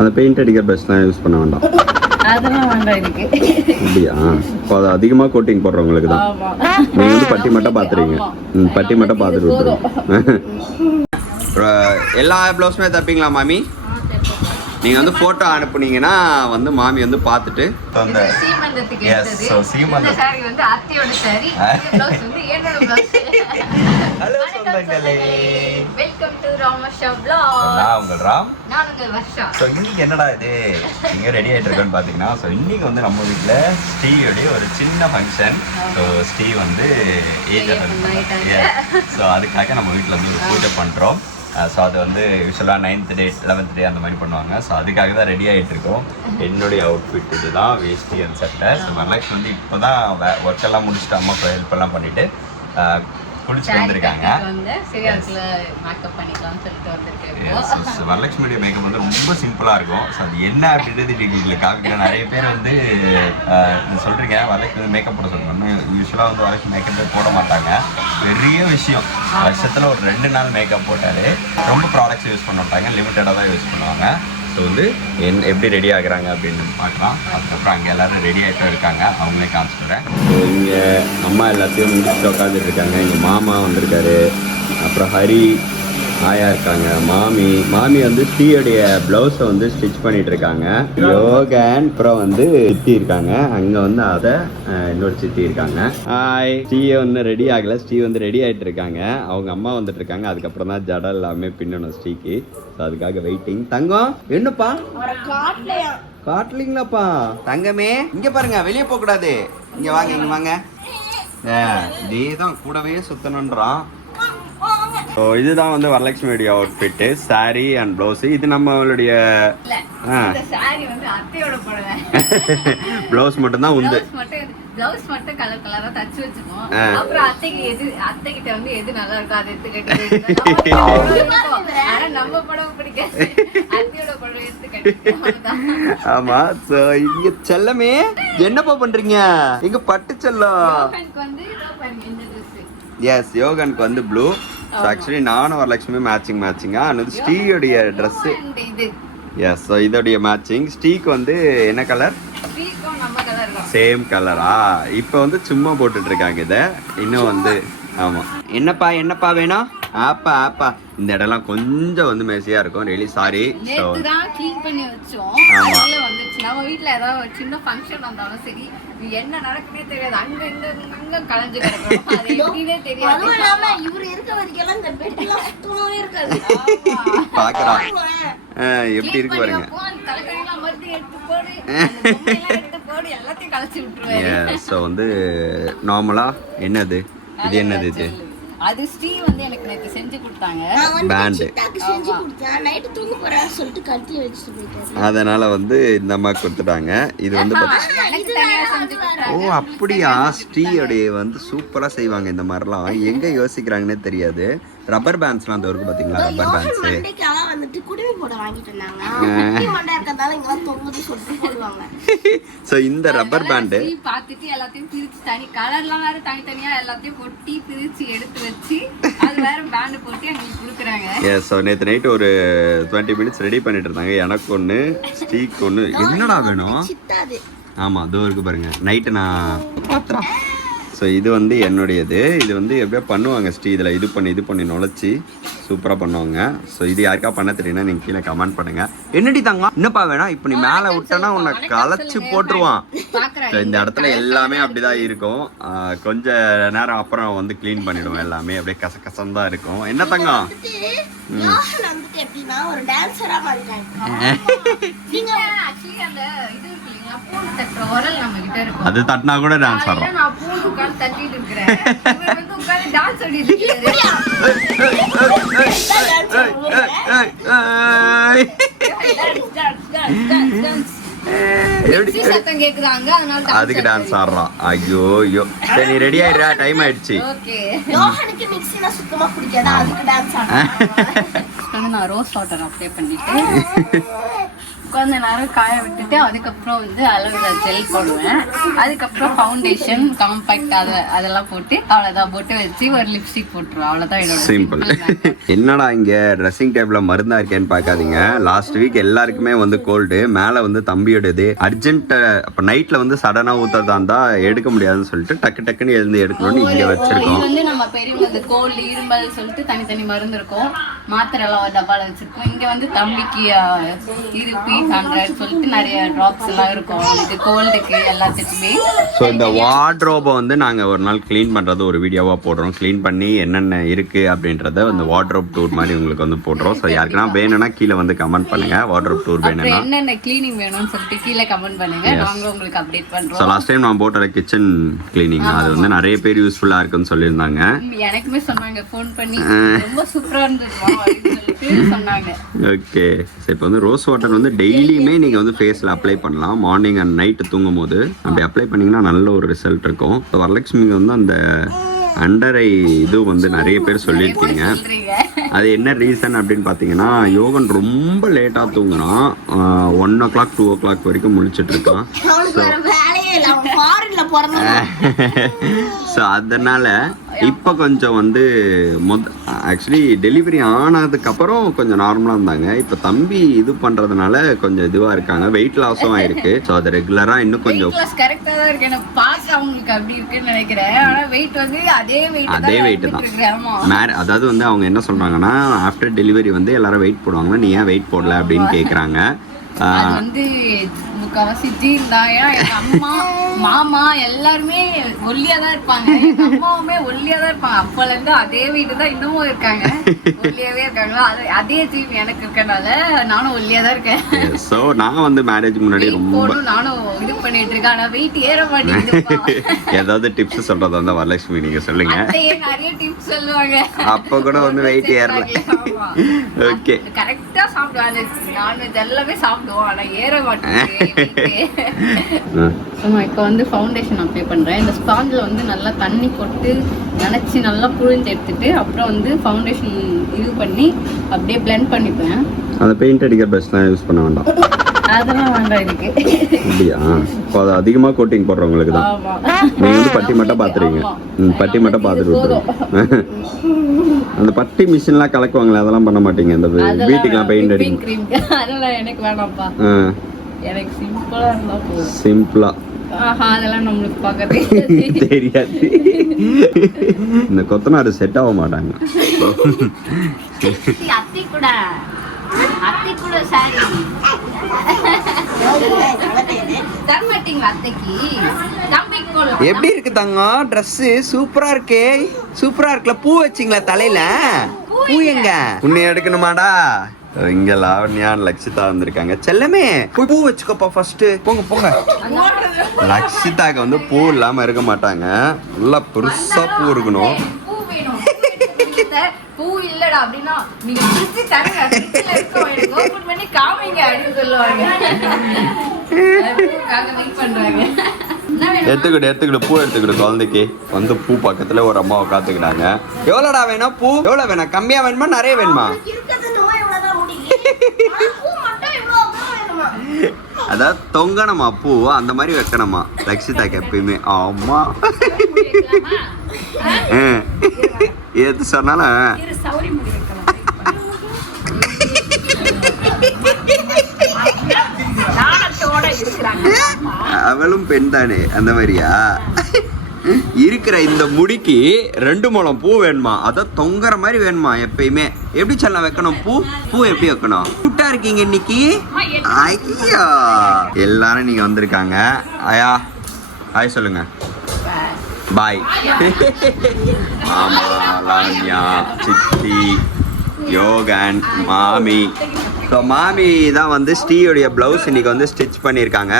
அந்த பெயிண்ட் அடிக்கிற ப்ரஷ்லாம் யூஸ் பண்ண வேண்டாம். அதெல்லாம் வேண்டாம் எனக்கு. அப்படியா? இப்போ அது அதிகமாக கோட்டிங் போடுறவங்களுக்கு தான். ஆமா. நீங்கள் வந்து பட்டி மட்டும் பார்த்துறீங்க ம் பட்டி மட்டும் பார்த்துட்டு விட்டுருங்க. எல்லா ப்ளவுஸுமே தப்பீங்களா மாமி? நீங்கள் வந்து ஃபோட்டோ அனுப்புனீங்கன்னா வந்து மாமி வந்து பார்த்துட்டு. அந்த சீமந்தத்துக்கு ஹலோ சொந்தங்களே. நான் உங்கள் ராம் ஸோ இன்னைக்கு என்னடா இது? நீங்கள் ரெடி ஆகிட்டு இருக்கோன்னு பார்த்தீங்கன்னா ஸோ இன்னைக்கு வந்து நம்ம வீட்டில் ஸ்டீயோடைய ஒரு சின்ன ஃபங்க்ஷன் ஸோ ஸ்டீ வந்து ஏஜ். ஸோ அதுக்காக நம்ம வீட்டில் வந்து ஒரு பூஜை பண்ணுறோம் ஸோ அது வந்து யூஸ்வலாக நைன்த் டே லெவன்த் டே அந்த மாதிரி பண்ணுவாங்க. ஸோ அதுக்காக தான் ரெடி ஆகிட்டு இருக்கோம். என்னுடைய அவுட்ஃபிட் இதுதான் வேஷ்டி அண்ட் சட்டை ஸோ வரலாக்ஸ் வந்து இப்போ தான் ஒர்க் எல்லாம் முடிச்சுட்டு அம்மாக்கு ஹெல்ப் எல்லாம் பண்ணிட்டு அஹ், குளிச்சுட்டு வந்திருக்காங்க. வரலட்சுமியுடைய மேக்கப் வந்து ரொம்ப சிம்பிளாக இருக்கும். ஸோ அது என்ன அப்படின்றது உங்களுக்கு காமிக்கிறேன் நிறைய பேர் வந்து சொல்றீங்க வரலட்சுமி மேக்கப் போட சொல்லுவாங்க யூஸ்வலாக வந்து வரலட்சுமி மேக்கப் போட மாட்டாங்க. பெரிய விஷயம். வருஷத்தில் ஒரு ரெண்டு நாள் மேக்கப் போட்டாலே ரொம்ப ப்ராடக்ட்ஸ் யூஸ் பண்ண மாட்டாங்க. லிமிட்டடாக தான் யூஸ் பண்ணுவாங்க. ஸோ வந்து என் எப்படி ரெடி ஆகுறாங்க அப்படின்னு பார்க்கலாம். அதுக்கப்புறம் அங்கே எல்லாரும் ரெடி ஆகிட்டு இருக்காங்க. அவங்களே காமிச்சுக்கிறேன். ஸோ இங்கே அம்மா எல்லாத்தையும் முடிச்சுட்டு உட்காந்துட்டு இருக்காங்க. எங்கள் மாமா வந்திருக்காரு. அப்புறம் ஹரி ஆயா இருக்காங்க. மாமி மாமி வந்து ஸ்ரீயோடைய பிளவுஸை வந்து ஸ்டிச் பண்ணிட்டு இருக்காங்க யோகன் அப்புறம் வந்து சித்தி இருக்காங்க அங்க வந்து அதை இன்னொரு சித்தி இருக்காங்க. ஹாய் ஸ்ரீயை வந்து ரெடி ஆகல. ஸ்ரீ வந்து ரெடி ஆயிட்டு இருக்காங்க அவங்க அம்மா வந்துட்டு இருக்காங்க அதுக்கப்புறம் தான் ஜடம் எல்லாமே பின்னணும் ஸ்ரீக்கு. ஸோ அதுக்காக வெயிட்டிங் தங்கம் என்னப்பா? காட்டலிங்களாப்பா. தங்கமே இங்க பாருங்க. வெளியே போக கூடாது இங்க வாங்க இங்க வாங்க. இதே தான் கூடவே சுத்தணுன்றான். ஸோ இதுதான் வந்து வரலட்சுமியுடைய அவுட்ஃபிட்டு saree அண்ட் ப்ளவுஸு இது நம்மளுடைய ப்ளவுஸ் மட்டும்தான் உண்டு. பிளவுஸ் மட்டும் பிளவுஸ் மட்டும் கலர் கலரா தச்சு வச்சுப்போம். ஆ. அப்புறம் அத்தைக்கு எது அத்தை கிட்ட வந்து எது நல்லா இருக்கோ அதை எடுத்து கட்டி ஆனா நம்ம புடவை பிடிக்காது. அத்தையோட புடவை எடுத்து கட்டி ஆமா. இங்க செல்லமே என்னப்பா பண்றீங்க? இங்க பட்டு செல்லம். வந்து எஸ் யோகனுக்கு வந்து ப்ளூ ஸோ ஆக்சுவலி நானும் வரலட்சுமி மேட்சிங் மேட்சிங்கா அது ஸ்ரீயோடைய ட்ரெஸ்ஸு எஸ் ஸோ இதோடைய மேட்சிங் ஸ்டீக்கு வந்து என்ன கலர் சேம் கலரா இப்போ வந்து சும்மா போட்டுட்டு இருக்காங்க இதை. இன்னும் வந்து ஆமா. என்னப்பா என்னப்பா வேணும்? ஆப்பா ஆப்பா. இந்த இடம்லாம் கொஞ்சம் வந்து மெஸ்ஸியா இருக்கும். ரியலி சாரி ஸோ நேத்து தான் க்ளீன் பண்ணி வச்சோம். ஆமா. வந்துச்சு நம்ம வீட்ல ஏதாவது சின்ன ஃபங்க்ஷன் வந்தாலும் சரி என்ன நடக்குனே தெரியாது. அங்க இங்க இங்க கலைஞ்சு கிடக்கும் அது எப்படினே தெரியாது. அதுவும் இவரு இருக்க வரைக்கும் இந்த பெட்லாம் சுத்தமாவே இருக்காது. பார்க்கறா எப்படி இருக்கு பாருங்க. தலைக்கணிலாம் மறுபடியும் எடுத்து போடு. எடுத்து எல்லாத்தையும் கலைச்சு விட்டுருவாரு ஸோ வந்து நார்மலா என்னது? இது என்னது இது? அது ஸ்ரீ வந்து எனக்கு நேத்து செஞ்சு கொடுத்தாங்க. நான் வந்து Band. சித்தாக்கு செஞ்சு கொடுத்தேன். நைட்டு தூங்க போறேன்னு சொல்லிட்டு கழட்டி வச்சுட்டு போயிட்டாரு. அதனால வந்து இந்த அம்மா கொடுத்துட்டாங்க. இது வந்து பாத்தீங்கன்னா எனக்கு தனியா செஞ்சு ஓ அப்படியா? ஸ்ரீயோடைய வந்து சூப்பரா செய்வாங்க இந்த மாதிரிலாம். எங்க யோசிக்கிறாங்கன்னே தெரியாது. ரப்பர் பேண்ட்ஸ்லாம் அந்த இருக்கு பாத்தீங்களா? ரப்பர் பேண்ட்ஸ் மண்டைக்காக வந்துட்டு குடுமி போட வாங்கிட்டு வந்தாங்க. குட்டி மண்டை இருக்கிறதால இங்கெல்லாம் தொங்குது சொல்லிட்டு போடுவாங்க. ஸோ இந்த ரப்பர் பேண்டு பார்த்துட்டு எல்லாத்தையும் பிரிச்சு தனி கலர்லாம் வேற தனித்தனியா எல்லாத்தையும் கொட்டி பிரிச்சு எடுத்து வச்சு அது வேற பேண்ட் போட்டு எங்களுக்கு கொடுக்குறாங்க. எஸ் ஸோ நேற்று நைட்டு ஒரு டுவெண்ட்டி மினிட்ஸ் ரெடி பண்ணிட்டு இருந்தாங்க. எனக்கு ஒன்று ஸ்டீக் ஒன்று என்னடா வேணும்? ஆமாம் அதோ இருக்கு பாருங்க. நைட்டு நான் பாத்திரம் ஸோ இது வந்து என்னுடையது. இது வந்து எப்படியோ பண்ணுவாங்க ஸ்ரீ இதில் இது பண்ணி இது பண்ணி நுழைச்சி சூப்பராக பண்ணுவாங்க. ஸோ இது யாருக்கா பண்ண தெரியும்னா நீங்கள் கீழே கமெண்ட் பண்ணுங்க. என்னடி தாங்க என்னப்பா வேணாம்? இப்போ நீ மேலே விட்டனா உன்னை களைச்சு போட்டுருவான். இந்த இடத்துல எல்லாமே அப்படிதான் இருக்கும். கொஞ்ச நேரம் அப்புறம் வந்து க்ளீன் பண்ணிடுவோம் எல்லாமே. அப்படியே கச கசம் தான் இருக்கும். என்ன தங்கம்? ஒரு அது தட்டினா கூட டான்ஸ் ஆடுறோம். நான் உட்கார்ந்து தட்டிட்டு இருக்கிறேன். இவர் வந்து உட்கார்ந்து டான்ஸ் ஆடிட்டு இருக்காரு. அதுக்கு டான்ஸ் ஆடுறான். ஐயோ ஐயோ. சரி நீ ரெடி ஆயிடுறா? டைம் ஆயிடுச்சு. ஓகே. யோகனுக்கு மிக்ஸினா சுத்தமா பிடிக்காது? அதுக்கு டான்ஸ் ஆடுறாங்க நான் ரோஸ் வாட்டர் அப்ளை பண்ணிட்டு கொஞ்ச நேரம் காய விட்டுட்டு அதுக்கப்புறம் வந்து அலோவேரா ஜெல் போடுவேன். அதுக்கப்புறம் ஃபவுண்டேஷன் காம்பேக்ட் அதை அதெல்லாம் போட்டு அவ்வளோதான் போட்டு வச்சு ஒரு லிப்ஸ்டிக் போட்டுருவோம் அவ்வளோதான் என்னோட சிம்பிள் என்னடா இங்க ட்ரெஸ்ஸிங் டேபிள் மருந்தா இருக்கேன்னு பார்க்காதீங்க. லாஸ்ட் வீக் எல்லாருக்குமே வந்து கோல்டு மேலே வந்து தம்பியோடது அர்ஜென்ட் அப்போ நைட்டில் வந்து சடனாக ஊற்றுறதா இருந்தால் எடுக்க முடியாதுன்னு சொல்லிட்டு டக்கு டக்குன்னு எழுந்து எடுக்கணும்னு இங்கே இது வச்சிருக்கோம். வந்து நம்ம பெரியவங்க கோல்டு இருமல் சொல்லிட்டு தனித்தனி மருந்து இருக்கும். மாத்திரை எல்லாம் ஒரு டப்பால வச்சிருக்கோம். இங்க வந்து தம்பிக்கு இருபி ஹண்ட்ரட் சொல்லிட்டு நிறைய ட்ராப்ஸ் எல்லாம் இருக்கும். அவனுக்கு கோல்டுக்கு எல்லாத்துக்குமே. ஸோ இந்த வார்ட்ரோபை வந்து நாங்கள் ஒரு நாள் க்ளீன் பண்ணுறது ஒரு வீடியோவாக போடுறோம். க்ளீன் பண்ணி என்னென்ன இருக்குது அப்படின்றத அந்த வார்ட்ரோப் டூர் மாதிரி உங்களுக்கு வந்து போடுறோம். ஸோ யாருக்குன்னா வேணும்னா கீழே வந்து கமெண்ட் பண்ணுங்கள் வார்ட்ரோப் டூர் வேணும்னா. என்னென்ன கிளீனிங் வேணும்னு சொல்லிட்டு கீழே கமெண்ட் பண்ணுங்க. நாங்களும் உங்களுக்கு அப்டேட் ஸோ பண்றோம் லாஸ்ட் டைம் நான் போட்ட கிச்சன் கிளீனிங் அது வந்து நிறைய பேர் யூஸ்ஃபுல்லாக இருக்குன்னு சொல்லியிருந்தாங்க. எனக்குமே சொன்னாங்க. ஃபோன் பண்ணி ரொம்ப சூப்பரா இருந்துருமா அப்படின்னு சொல்லிட்டு சொன்னாங்க. ஓகே ஸோ இப்போ வந்து ரோஸ் வாட்டர் வந்து டெய்லியுமே நீங்கள் வந்து ஃபேஸில் அப்ளை பண்ணலாம். மார்னிங் அண்ட் நைட்டு தூங்கும் போது அப்படி அப்ளை பண்ணிங்கன்னா நல்ல ஒரு ரிசல்ட் இருக்கும். இப்போ வரலட்சுமிக்கு வந்து அந்த அண்டரை இது வந்து நிறைய பேர் சொல்லியிருக்கீங்க. அது என்ன ரீசன் அப்படின்னு பார்த்தீங்கன்னா யோகன் ரொம்ப லேட்டாக தூங்குறான் one o'clock two o'clock வரைக்கும் முழிச்சிட்டு இருக்கான். ஸோ அதனால இப்போ கொஞ்சம் வந்து மொத ஆக்சுவலி டெலிவரி ஆனதுக்கப்புறம் கொஞ்சம் நார்மலாக இருந்தாங்க. இப்போ தம்பி இது பண்ணுறதுனால கொஞ்சம் இதுவாக இருக்காங்க. வெயிட் லாஸும் ஆயிருக்கு. ஸோ அது ரெகுலராக இன்னும் கொஞ்சம் வெயிட் லாஸ் கரெக்டா தான் இருக்கு. எனக்கு பார்க்க அவங்களுக்கு அப்படி இருக்குன்னு நினைக்கிறேன். ஆனா வெயிட் வந்து அதே வெயிட் அதே weight தான். மேர அதாவது வந்து அவங்க என்ன சொல்கிறாங்கன்னா ஆஃப்டர் டெலிவரி வந்து எல்லாரும் வெயிட் போடுவாங்கன்னா நீ ஏன் வெயிட் போடல அப்படின்னு கேட்குறாங்க வந்து முக்காவாசி ஜீன் தான் ஏன்னா அம்மா. மாமா எல்லாருமே ஒல்லியா தான் இருப்பாங்க அம்மாவுமே ஒல்லியா தான் இருப்பாங்க அப்பல இருந்து அதே வீடு தான் இன்னமும் இருக்காங்க. ஒல்லியாவே இருக்காங்களா? அது அதே ஜீன் எனக்கு இருக்கனால நானும் ஒல்லியா தான் இருக்கேன் ஸோ நான் வந்து மேரேஜ் முன்னாடி ரொம்ப நானும் இது பண்ணிட்டு இருக்கேன். ஆனா வெயிட் ஏற மாட்டேங்குது ஏதாவது டிப்ஸ் சொல்கிறதா இருந்தால் வரலட்சுமி நீங்கள் சொல்லுங்கள் அத்தையே நிறைய டிப்ஸ் சொல்லுவாங்க. அப்போ கூட வந்து வெயிட் ஏறல. ஓகே கரெக்டா சாப்பிடுவாங்க நான்வெஜ் எல்லாமே சாப்பிடுவோம். ஆனா ஏற மாட்டேங்குது. நான் இப்போ வந்து ஃபவுண்டேஷன் அப்ளை பண்ணுறேன் இந்த ஸ்பாஞ்சில் வந்து நல்லா தண்ணி போட்டு நினச்சி நல்லா புழிஞ்சு எடுத்துட்டு அப்புறம் வந்து ஃபவுண்டேஷன் இது பண்ணி அப்படியே blend பண்ணிப்பேன். அந்த பெயிண்ட் அடிக்கிற ப்ரஷ்லாம் யூஸ் பண்ண வேண்டாம். அதெல்லாம் வேண்டாம் இதுக்கு அப்படியா? இப்போ அது அதிகமாக கோட்டிங் போடுறவங்களுக்கு தான். நீங்கள் வந்து பட்டி மட்டும் பார்த்துருவீங்க. ம் பட்டி மட்டும் பார்த்துட்டு விட்டுருங்க. அந்த பட்டி மிஷின்லாம் கலக்குவாங்களே அதெல்லாம் பண்ண மாட்டீங்க. இந்த வீட்டுக்கெலாம் பெயிண்ட் அடிக்கும் அதெல்லாம் எனக்கு வேணாம்ப்பா. எனக்கு சிம்பிளாக இருந்தால் போதும். சிம்பிளாக அதெல்லாம் நம்மளுக்கு பார்க்கறது தெரியாது. இந்த கொத்தனார் செட் ஆக மாட்டாங்க. அத்தை கூட. அத்தை கூட சாரி எப்படி இருக்கு தங்கம் ட்ரெஸ்ஸு சூப்பரா இருக்கே. சூப்பரா இருக்குல்ல? பூ வச்சிங்களா தலையில? பூ எங்க? உன்னை எடுக்கணுமாடா? இங்க லாவண்யா லக்ஷிதா வந்திருக்காங்க. செல்லமே போய் பூ வச்சுக்கோப்பா ஃபர்ஸ்ட் போங்க போங்க. லக்ஷிதாக்கு வந்து பூ இல்லாம இருக்க மாட்டாங்க. நல்லா பெருசா பூ இருக்கணும். பூ வேணும். சார், பூ இல்லடா அப்படின்னா நீங்க பிரிச்சு தருங்க. ஃப்ரிட்ஜ்ல இருக்கோம் எனக்கு ஓபன் பண்ணி காமிங்க அப்படின்னு சொல்லுவாங்க. பூக்காக வெயிட் பண்றாங்க என்ன வேணும் எடுத்துக்கிட்டு எடுத்துக்கிட்டு பூ எடுத்துக்கிட்டு குழந்தைக்கு. வந்து பூ பக்கத்துல ஒரு அம்மாவை காத்துக்கிட்டாங்க. எவ்வளோடா வேணும் பூ? எவ்வளோ வேணும்? கம்மியா வேணுமா? நிறைய வேணுமா இருக்கிறது சும்மா இவ்வளவுதான் முடியும் ஆனா பூ மட்டும் இவ்வளவு தான் வேணுமா அதாவது தொங்கணுமா பூ அந்த மாதிரி வைக்கணுமா? லக்ஷிதாக்கு எப்பயுமே. ஆமா. எது சொன்னாலும் அவளும் பெண் தானே அந்த மாதிரியா? இருக்கிற இந்த முடிக்கு ரெண்டு மூலம் பூ வேணுமா? அதை தொங்குற மாதிரி வேணுமா எப்பயுமே? எப்படி செல்லம் வைக்கணும்? பூ பூ எப்படி வைக்கணும்? கூட்டா இருக்கீங்க இன்னைக்கு? ஐயா! எல்லாரும் நீங்க வந்திருக்காங்க. ஐயா ஹாய் சொல்லுங்க. பாய் மாமா லான்யா சித்தி யோகன் மாமி. ஸோ மாமி தான் வந்து ஸ்ரீயோடைய ப்ளவுஸ் இன்றைக்கி வந்து ஸ்டிச் பண்ணியிருக்காங்க.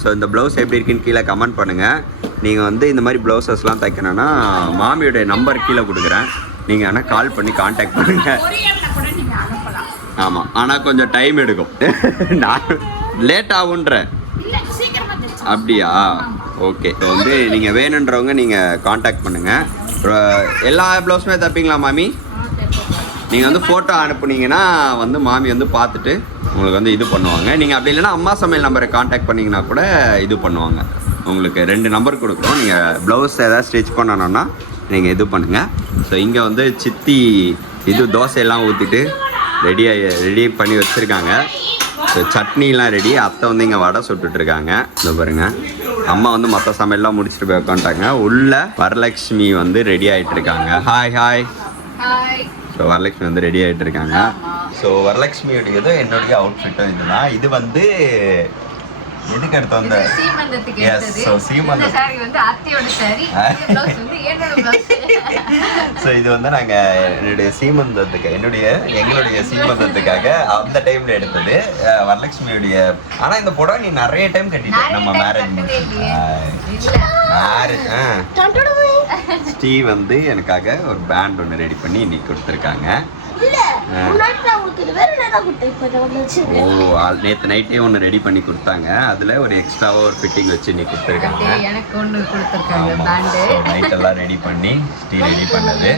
ஸோ இந்த ப்ளவுஸ் எப்படி இருக்குன்னு கீழே கமெண்ட் பண்ணுங்கள் நீங்கள் வந்து இந்த மாதிரி ப்ளவுசஸ்லாம் தைக்கணும்னா மாமியோடைய நம்பர் கீழே கொடுக்குறேன். நீங்கள் ஆனால் கால் பண்ணி காண்டாக்ட் பண்ணுங்கள் ஆமாம் ஆனால் கொஞ்சம் டைம் எடுக்கும். நான் லேட் ஆகுன்றேன். அப்படியா? ஓகே ஸோ வந்து நீங்கள் வேணுன்றவங்க நீங்கள் காண்டாக்ட் பண்ணுங்கள் எல்லா ப்ளவுஸுமே தைப்பீங்களா மாமி? நீங்கள் வந்து ஃபோட்டோ அனுப்புனீங்கன்னா வந்து மாமி வந்து பார்த்துட்டு உங்களுக்கு வந்து இது பண்ணுவாங்க. நீங்கள் அப்படி இல்லைன்னா அம்மா சமையல் நம்பரை காண்டாக்ட் பண்ணிங்கன்னா கூட இது பண்ணுவாங்க. உங்களுக்கு ரெண்டு நம்பர் கொடுக்குறோம். நீங்கள் ப்ளவுஸ் ஏதாவது ஸ்டிச் பண்ணணும்னா நீங்கள் இது பண்ணுங்கள் ஸோ இங்கே வந்து சித்தி இது தோசையெல்லாம் ஊற்றிட்டு ரெடி ரெடி பண்ணி வச்சுருக்காங்க. ஸோ சட்னிலாம் ரெடி அத்தை வந்து இங்கே வடை சுட்டுட்ருக்காங்க. இந்த பாருங்க. அம்மா வந்து மற்ற சமையல்லாம் முடிச்சுட்டு போய் உட்காந்துட்டாங்க உள்ள வரலட்சுமி வந்து ரெடி ஆகிட்டு இருக்காங்க ஹாய் ஹாய் ஸோ வரலட்சுமி வந்து ரெடி ஆகிட்டு இருக்காங்க ஸோ வரலட்சுமியுடையதும் என்னுடைய அவுட்ஃபிட்டும் இதுதான். இது வந்து எதுக்கு எடுத்து வந்த சீமந்தத்துக்கு சாரி வந்து அத்தையோட சாரி என்னோட ப்ளவுஸ் ஸோ இது வந்து நாங்கள் என்னுடைய சீமந்தத்துக்கு என்னுடைய எங்களுடைய சீமந்தத்துக்காக அந்த டைம்ல எடுத்தது. வரலட்சுமியுடைய ஆனால் இந்த புடவை நீ நிறைய டைம் கட்டிட்ட. நம்ம மேரேஜ் மேரேஜ் ஸ்டீவ் வந்து எனக்காக ஒரு பேண்ட் ஒன்று ரெடி பண்ணி இன்னைக்கு கொடுத்துருக்காங்க. ஓ நேற்று நைட்டே ஒன்று ரெடி பண்ணி கொடுத்தாங்க. அதில் ஒரு எக்ஸ்ட்ராவாக ஒரு ஃபிட்டிங் வச்சு இன்னைக்கு கொடுத்துருக்காங்க. அப்படியே எனக்கு ஒண்ணு கொடுத்துருக்காங்க பேண்டு நைட் எல்லாம் ரெடி பண்ணி ஸ்டீ ரெடி பண்ணது.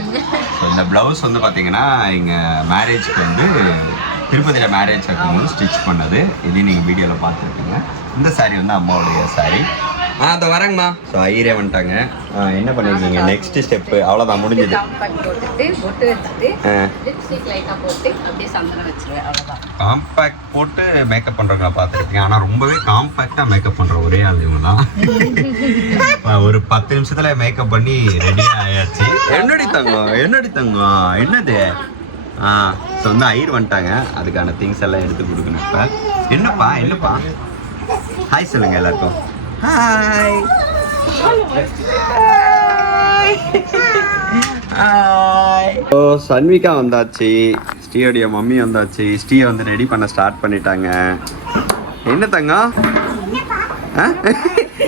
ஸோ இந்த ப்ளவுஸ் வந்து பார்த்தீங்கன்னா எங்கள் மேரேஜ்க்கு வந்து திருப்பதியில் மேரேஜ் ஆக்கும்போது ஸ்டிச் பண்ணது. இது நீங்கள் வீடியோவில் பார்த்துருக்கீங்க இந்த saree வந்து அம்மாவுடைய saree. ஆ அதை வரேங்கம்மா. ஸோ ஐயரே வந்துட்டாங்க. என்ன பண்ணியிருக்கீங்க நெக்ஸ்ட் ஸ்டெப்பு அவ்வளோதான் முடிஞ்சது. காம்பேக்ட் போட்டுட்டு பொட்டு வச்சுட்டு ஆ. லிப்ஸ்டிக் லைட்டா போட்டு அப்படியே சந்தனம் வச்சிருவேன் அவ்வளவுதான். காம்பேக்ட் போட்டு மேக்கப் பண்ணுறவங்க பார்த்துருக்கேன் ஆனால் ரொம்பவே காம்பேக்டாக மேக்கப் பண்ணுற ஒரே ஆள் இவங்க தான் ஒரு பத்து நிமிஷத்துல மேக்கப் பண்ணி ரெடி ஆயாச்சு. என்னடி தங்கம்? என்னடி தங்கம்? என்னது? ஆ ஸோ வந்து ஐயர் வந்துட்டாங்க. அதுக்கான திங்ஸ் எல்லாம் எடுத்து கொடுக்கணும் இப்போ. என்னப்பா? என்னப்பா? ஹாய் சொல்லுங்க எல்லாருக்கும். ஹாய் ஹாய் ஓ சன்விகா வந்தாச்சு. ஸ்ரீயோடைய மம்மி வந்தாச்சு. ஸ்ரீயை வந்து ரெடி பண்ண ஸ்டார்ட் பண்ணிட்டாங்க. என்ன தங்கம் ஆ?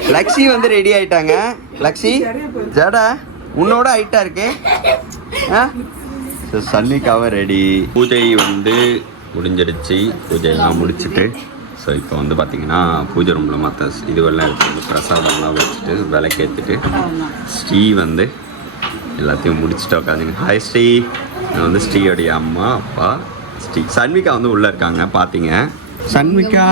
லக்ஷி வந்து ரெடி ஆயிட்டாங்க. லக்ஷி ஜடா உன்னோட ஹைட்டா இருக்கு. ஆ? ரெடி பூஜை வந்து முடிஞ்சிடுச்சு. பூஜையெல்லாம் முடிச்சுட்டு ஸோ இப்போ வந்து பார்த்தீங்கன்னா பூஜை ரூமில் மற்ற இதுவெல்லாம் எடுத்து வந்து பிரசாதம்லாம் வச்சுட்டு விளக்கேற்றிட்டு ஸ்ரீ வந்து எல்லாத்தையும் முடிச்சுட்டு உட்காந்துங்க ஹாய் ஸ்ரீ. நான் வந்து ஸ்ரீயோடைய அம்மா அப்பா ஸ்ரீ. சன்விகா வந்து உள்ளே இருக்காங்க பார்த்தீங்க சன்விகா.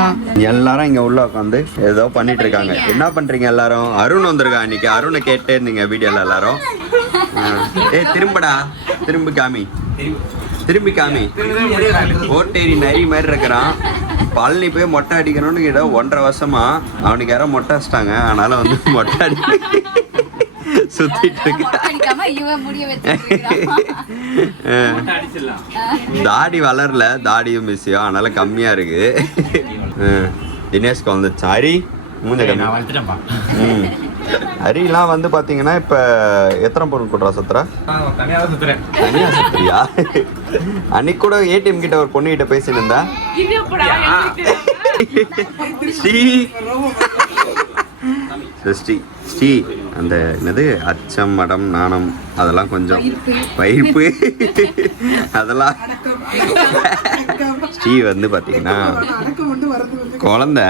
எல்லாரும் இங்கே உள்ள உட்காந்து ஏதோ பண்ணிட்டு இருக்காங்க. என்ன பண்ணுறீங்க எல்லாரும்? அருண் வந்திருக்கா இன்னைக்கு. அருணை கேட்டே இருந்தீங்க வீடியோவில் எல்லாரும். ஏய் திரும்படா. திரும்பி காமி. திரும்பி காமி. ஓட்டேரி நரி மாதிரி இருக்கிறான். பழனி போய் மொட்டை அடிக்கணும்னு ஏதோ ஒன்றரை வருஷமா அவனுக்கு யாரோ மொட்டை அடிச்சிட்டாங்க. அதனால வந்து மொட்டை அடி சுத்திட்டு இருக்கு. தாடி வளரல தாடியும் மிஸ்ஸியும் அதனால கம்மியா இருக்கு. தினேஷ்க்கு வந்துச்சு ஹரி மூஞ்ச கம்மி. ம் ஹரிலாம் வந்து பாத்தீங்கன்னா இப்ப எத்தனை பொருள் கொடுறா சத்ரா? தனியா சுத்துறியா? அன்னைக்கு கூட ஏடிஎம் கிட்ட ஒரு பொண்ணு கிட்ட பேசிட்டு ஸ்ரீ ஸ்ரீ அந்த என்னது அச்சம் மடம் நாணம் அதெல்லாம் கொஞ்சம் பயிர்ப்பு. அதெல்லாம் ஸ்ரீ வந்து பாத்தீங்கன்னா குழந்தை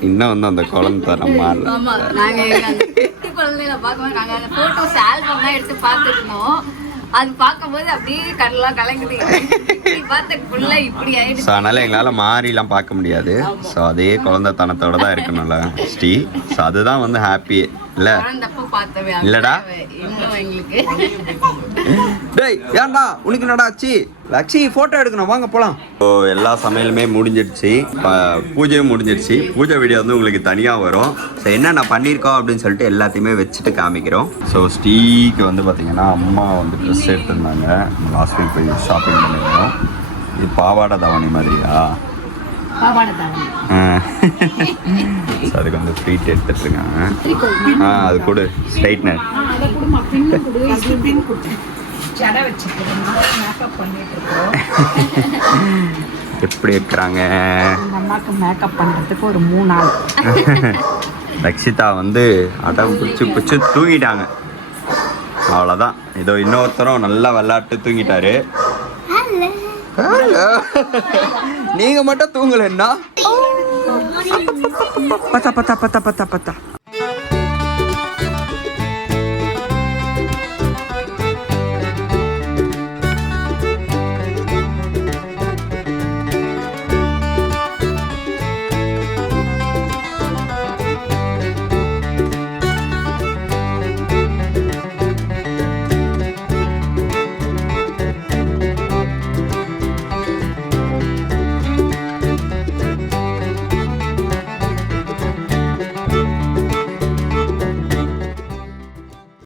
இன்னும் வந்து அந்த குழந்தை தர மாதிரி அது பார்க்கும்போது அப்படியே கண்ணெல்லாம் கலங்குது. இப்படி பார்த்து ஃபுல்லா இப்படி ஆயிடுச்சு. ஸோ அதனால எங்களால் மாறிலாம் பார்க்க முடியாது. ஸோ அதே குழந்தைத்தனத்தோட தான் இருக்கணும்ல ஸ்ரீ. ஸோ அதுதான் வந்து ஹாப்பி இல்லை. இல்லடா. டேய் ஏன்டா? உனக்கு என்னடா ஆச்சு? லக்ஷி ஃபோட்டோ எடுக்கணும். வாங்க போகலாம் ஸோ எல்லா சமையலுமே முடிஞ்சிடுச்சு. பூஜையும் முடிஞ்சிடுச்சு. பூஜை வீடியோ வந்து உங்களுக்கு தனியாக வரும். ஸோ என்னென்ன பண்ணியிருக்கோம் அப்படின்னு சொல்லிட்டு எல்லாத்தையுமே வச்சுட்டு காமிக்கிறோம். ஸோ ஸ்டீக்கு வந்து பார்த்தீங்கன்னா அம்மா வந்து ட்ரெஸ் எடுத்திருந்தாங்க. லாஸ்ட் வீக் போய் ஷாப்பிங் பண்ணியிருந்தோம். இது பாவாடை தாவணி மாதிரியா? ஸோ அதுக்கு வந்து ட்ரீட் எடுத்துட்டு இருக்காங்க ஆ அது கொடு. ஸ்ட்ரைட்னர் எப்படி இருக்கிறாங்க? அம்மாக்கு மேக்கப் பண்றதுக்கு ஒரு மூணு நாள். ரக்ஷிதா வந்து அடம் பிடிச்சி பிடிச்சி தூங்கிட்டாங்க. அவ்வளோதான் இதோ இன்னொருத்தரும் நல்லா விளையாட்டு தூங்கிட்டாரு. நீங்க மட்டும் தூங்கலன்னா? பத்தா பத்தா பத்தா பத்தா பத்தா.